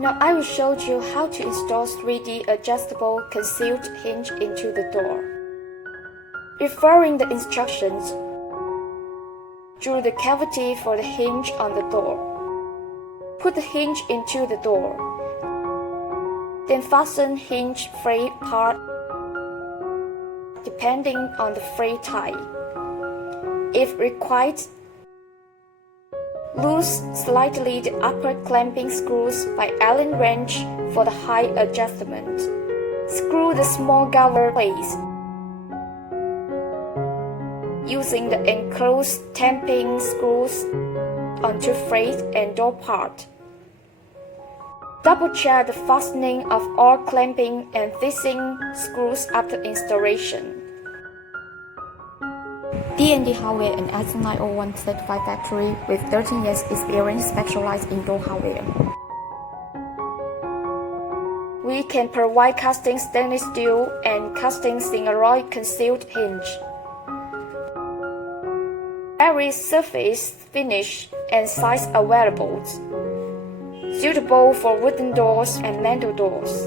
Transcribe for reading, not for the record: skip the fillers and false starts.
Now I will show you how to install 3D adjustable concealed hinge into the door. Referring the instructions, drill the cavity for the hinge on the door. Put the hinge into the door. Then fasten hinge frame part depending on the frame type. If required, loose slightly the upper clamping screws by Allen wrench for the high adjustment. Screw the small governor place using the enclosed tamping screws onto frame and door part. Double check the fastening of all clamping and fixing screws after installation. D&D Hardware and ISO 901 certified factory with 13 years experience specialized in door hardware. We can provide casting stainless steel and casting signaroid concealed hinge. Every surface, finish, and size available, suitable for wooden doors and metal doors.